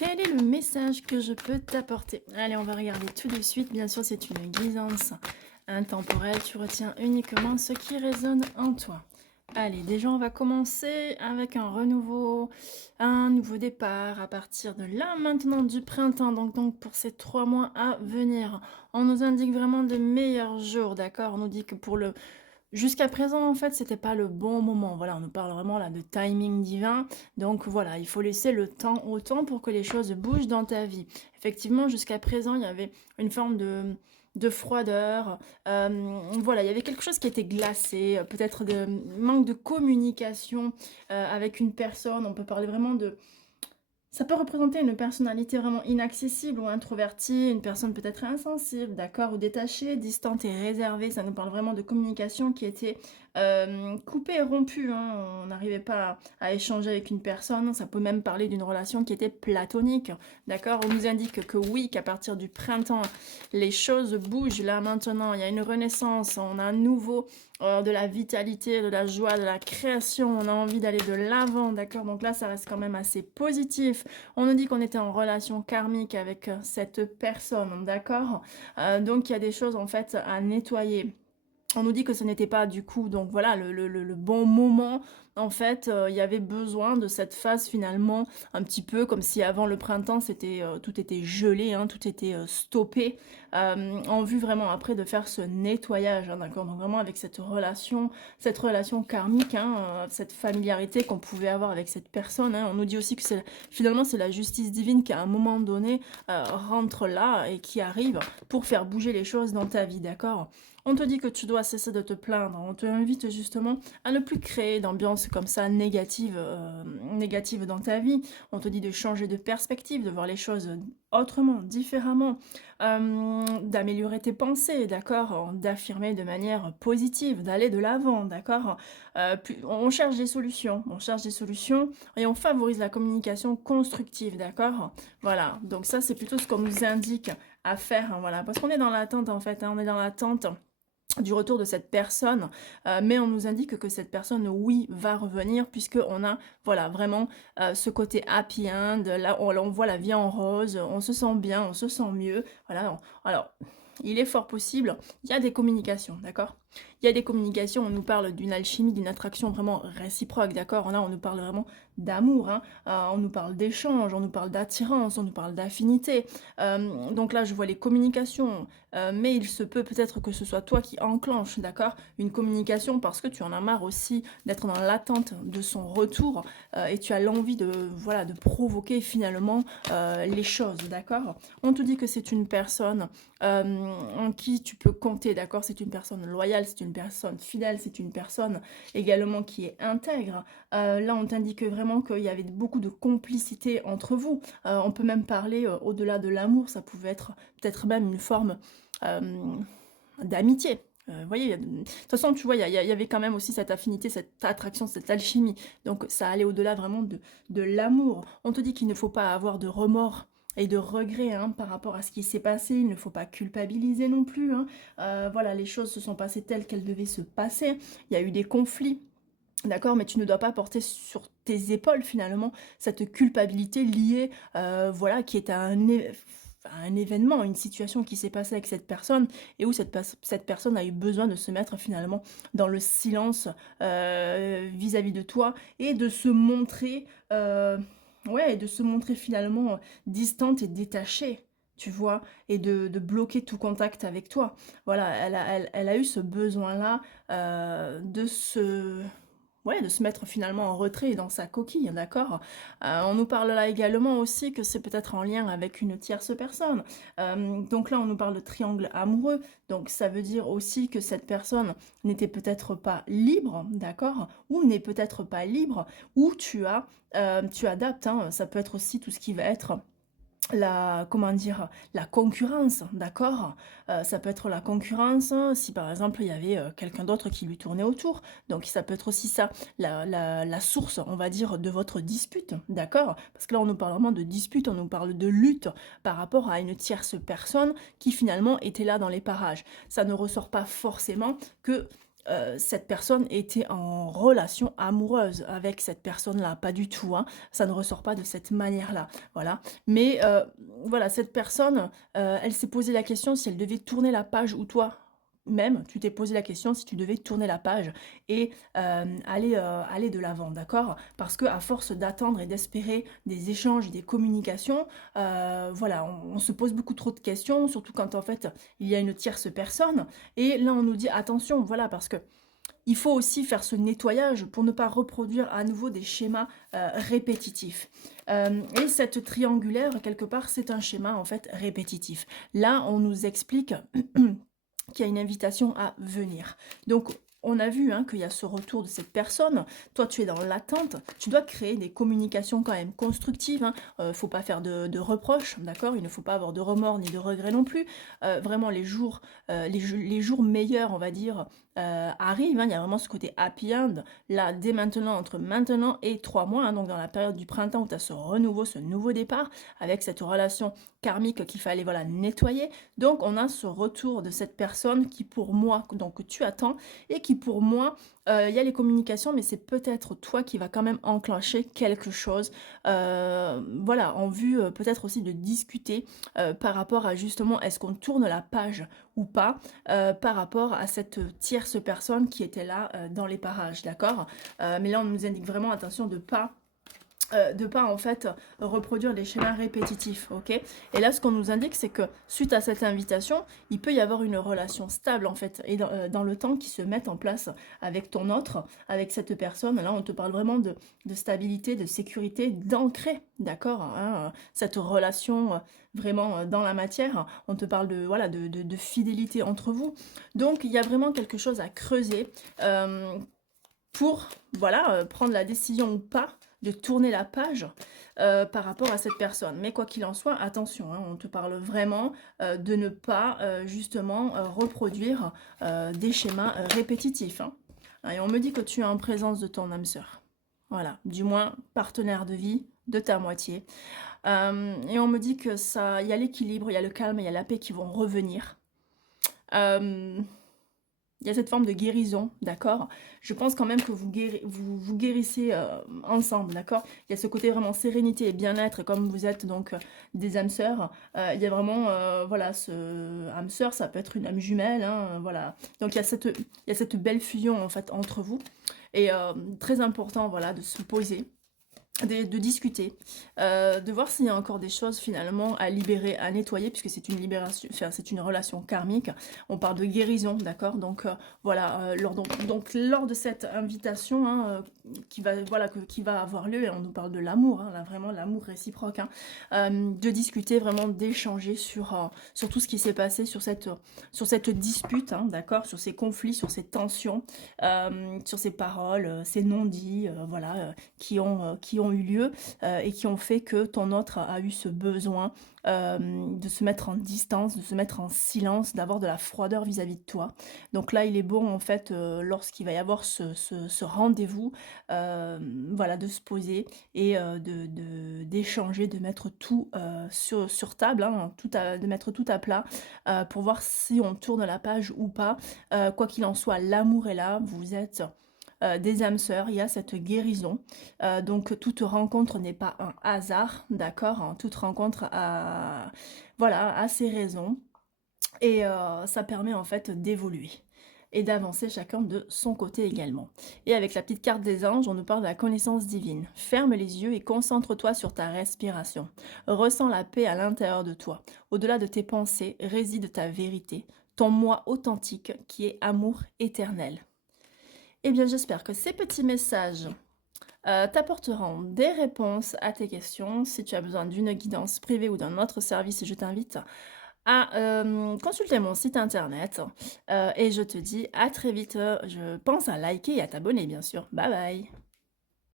Quel est le message que je peux t'apporter? Allez, on va regarder tout de suite. Bien sûr, c'est une guidance intemporelle. Tu retiens uniquement ce qui résonne en toi. Allez, déjà, on va commencer avec un nouveau départ à partir de là, maintenant du printemps. Donc pour ces 3 mois à venir, on nous indique vraiment de meilleurs jours, d'accord? On nous dit que jusqu'à présent, en fait, c'était pas le bon moment. Voilà, on nous parle vraiment là de timing divin. Donc voilà, il faut laisser le temps au temps pour que les choses bougent dans ta vie. Effectivement, jusqu'à présent, il y avait une forme de froideur. Voilà, il y avait quelque chose qui était glacé, peut-être de manque de communication avec une personne. On peut parler vraiment de ça peut représenter une personnalité vraiment inaccessible ou introvertie, une personne peut-être insensible, d'accord, ou détachée, distante et réservée. Ça nous parle vraiment de communication qui était coupée et rompue, hein. On n'arrivait pas à échanger avec une personne. Ça peut même parler d'une relation qui était platonique, d'accord. On nous indique que oui, qu'à partir du printemps, les choses bougent là maintenant. Il y a une renaissance, on a un nouveau de la vitalité, de la joie, de la création, on a envie d'aller de l'avant, d'accord? Donc là, ça reste quand même assez positif. On nous dit qu'on était en relation karmique avec cette personne, d'accord? Donc il y a des choses en fait à nettoyer. On nous dit que ce n'était pas du coup, donc voilà, le bon moment. En fait, il y avait besoin de cette phase finalement, un petit peu comme si avant le printemps, tout était gelé, hein, tout était stoppé, en vue vraiment après de faire ce nettoyage, hein, d'accord. Donc vraiment avec cette relation karmique, hein, cette familiarité qu'on pouvait avoir avec cette personne, hein. On nous dit aussi que finalement c'est la justice divine qui à un moment donné rentre là et qui arrive pour faire bouger les choses dans ta vie, d'accord. On te dit que tu dois cesser de te plaindre. On te invite justement à ne plus créer d'ambiance comme ça négative dans ta vie. On te dit de changer de perspective, de voir les choses autrement, différemment, d'améliorer tes pensées, d'accord, d'affirmer de manière positive, d'aller de l'avant, d'accord. On cherche des solutions et on favorise la communication constructive, d'accord. Voilà, donc ça c'est plutôt ce qu'on nous indique à faire, hein, voilà, parce qu'on est dans l'attente en fait, hein, on est dans l'attente du retour de cette personne, mais on nous indique que cette personne, oui, va revenir, puisqu'on a, voilà, vraiment ce côté happy end, là, on voit la vie en rose, on se sent bien, on se sent mieux, voilà. Alors, il est fort possible, il y a des communications, d'accord. Il y a des communications, on nous parle d'une alchimie, d'une attraction vraiment réciproque, d'accord. Là, on nous parle vraiment d'amour, hein. On nous parle d'échange, on nous parle d'attirance, on nous parle d'affinité. Donc là, je vois les communications, mais il se peut peut-être que ce soit toi qui enclenche, d'accord, une communication parce que tu en as marre aussi d'être dans l'attente de son retour et tu as l'envie de, voilà, de provoquer finalement les choses, d'accord. On te dit que c'est une personne en qui tu peux compter, d'accord, c'est une personne loyale, c'est une personne fidèle, c'est une personne également qui est intègre. Là, on t'indique vraiment qu'il y avait beaucoup de complicité entre vous. On peut même parler au-delà de l'amour, ça pouvait être peut-être même une forme euh, d'amitié. Vous voyez, de toute façon, tu vois, il y avait quand même aussi cette affinité, cette attraction, cette alchimie. Donc ça allait au-delà vraiment de l'amour. On te dit qu'il ne faut pas avoir de remords et de regrets, hein, par rapport à ce qui s'est passé. Il ne faut pas culpabiliser non plus, hein. Voilà, les choses se sont passées telles qu'elles devaient se passer. Il y a eu des conflits. D'accord, mais tu ne dois pas porter sur tes épaules finalement cette culpabilité liée, voilà, qui est à un événement, une situation qui s'est passée avec cette personne et où cette personne a eu besoin de se mettre finalement dans le silence vis-à-vis de toi et de se montrer, ouais, et de se montrer finalement distante et détachée. Tu vois, et de bloquer tout contact avec toi. Voilà, elle a eu ce besoin-là de se ouais, de se mettre finalement en retrait dans sa coquille, d'accord. On nous parle là également aussi que c'est peut-être en lien avec une tierce personne. Donc là, on nous parle de triangle amoureux. Donc ça veut dire aussi que cette personne n'était peut-être pas libre, d'accord, ou n'est peut-être pas libre, ou tu adaptes, hein. Ça peut être aussi tout ce qui va être comment dire, la concurrence, d'accord. Ça peut être la concurrence si par exemple il y avait quelqu'un d'autre qui lui tournait autour. Donc ça peut être aussi ça, la source, on va dire, de votre dispute, d'accord. Parce que là on nous parle vraiment de dispute, on nous parle de lutte par rapport à une tierce personne qui finalement était là dans les parages. Ça ne ressort pas forcément que cette personne était en relation amoureuse avec cette personne-là, pas du tout, hein. Ça ne ressort pas de cette manière-là, voilà. Mais voilà, cette personne, elle s'est posé la question si elle devait tourner la page ou toi même, tu t'es posé la question si tu devais tourner la page et aller de l'avant, d'accord? Parce que à force d'attendre et d'espérer des échanges et des communications, voilà, on se pose beaucoup trop de questions, surtout quand en fait il y a une tierce personne. Et là, on nous dit attention, voilà, parce que il faut aussi faire ce nettoyage pour ne pas reproduire à nouveau des schémas répétitifs. Et cette triangulaire, quelque part, c'est un schéma en fait répétitif. Là, on nous explique qu'il y a une invitation à venir. Donc, on a vu hein, qu'il y a ce retour de cette personne. Toi, tu es dans l'attente. Tu dois créer des communications quand même constructives. Faut pas faire de reproches, d'accord? Il ne faut pas avoir de remords ni de regrets non plus. Vraiment, les jours meilleurs, on va dire, arrivent. Hein. Il y a vraiment ce côté happy end. Là, dès maintenant, entre maintenant et 3 mois, hein, donc dans la période du printemps où tu as ce renouveau, ce nouveau départ, avec cette relation karmique qu'il fallait voilà, nettoyer. Donc, on a ce retour de cette personne qui, pour moi, donc que tu attends, et qui, pour moi, il y a les communications, mais c'est peut-être toi qui va quand même enclencher quelque chose. Voilà, en vue peut-être aussi de discuter par rapport à justement, est-ce qu'on tourne la page ou pas, par rapport à cette tierce personne qui était là dans les parages, d'accord? Mais là, on nous indique vraiment, attention, de pas en fait reproduire des schémas répétitifs, ok? Et là, ce qu'on nous indique, c'est que suite à cette invitation, il peut y avoir une relation stable en fait, et dans le temps qui se mette en place avec ton autre, avec cette personne. Là, on te parle vraiment de stabilité, de sécurité, d'ancrer, d'accord? Hein, cette relation vraiment dans la matière. On te parle de voilà de fidélité entre vous. Donc, il y a vraiment quelque chose à creuser. Pour voilà, prendre la décision ou pas de tourner la page par rapport à cette personne. Mais quoi qu'il en soit, attention, hein, on te parle vraiment de ne pas justement reproduire des schémas répétitifs. Hein. Et on me dit que tu es en présence de ton âme sœur. Voilà, du moins partenaire de vie de ta moitié. Et on me dit que ça, il y a l'équilibre, il y a le calme, il y a la paix qui vont revenir. Il y a cette forme de guérison, d'accord? Je pense quand même que vous guérissez ensemble, d'accord? Il y a ce côté vraiment sérénité et bien-être, et comme vous êtes donc des âmes sœurs, il y a vraiment, voilà, ce âme sœur, ça peut être une âme jumelle, hein, voilà. Donc il y a cette belle fusion en fait entre vous, et très important, voilà, de se poser, de discuter, de voir s'il y a encore des choses finalement à libérer, à nettoyer, puisque c'est une libération, enfin, c'est une relation karmique. On parle de guérison, d'accord? Donc voilà, donc lors de cette invitation hein, qui va voilà qui va avoir lieu, et on nous parle de l'amour, hein, là vraiment l'amour réciproque, hein, de discuter vraiment, d'échanger sur tout ce qui s'est passé sur cette dispute, hein, d'accord? Sur ces conflits, sur ces tensions, sur ces paroles, ces non-dits, voilà, qui ont eu lieu et qui ont fait que ton autre a eu ce besoin de se mettre en distance, de se mettre en silence, d'avoir de la froideur vis-à-vis de toi. Donc là, il est bon, en fait, lorsqu'il va y avoir ce rendez-vous, voilà, de se poser et d'échanger, de mettre tout sur table, hein, de mettre tout à plat pour voir si on tourne la page ou pas. Quoi qu'il en soit, l'amour est là, vous êtes des âmes sœurs, il y a cette guérison. Donc toute rencontre n'est pas un hasard, d'accord? Hein. Toute rencontre voilà, a ses raisons. Et ça permet en fait d'évoluer et d'avancer chacun de son côté également. Et avec la petite carte des anges, on nous parle de la connaissance divine. Ferme les yeux et concentre-toi sur ta respiration. Ressens la paix à l'intérieur de toi. Au-delà de tes pensées réside ta vérité, ton moi authentique qui est amour éternel. Eh bien, j'espère que ces petits messages t'apporteront des réponses à tes questions. Si tu as besoin d'une guidance privée ou d'un autre service, je t'invite à consulter mon site internet. Et je te dis à très vite. Je pense à liker et à t'abonner, bien sûr. Bye bye.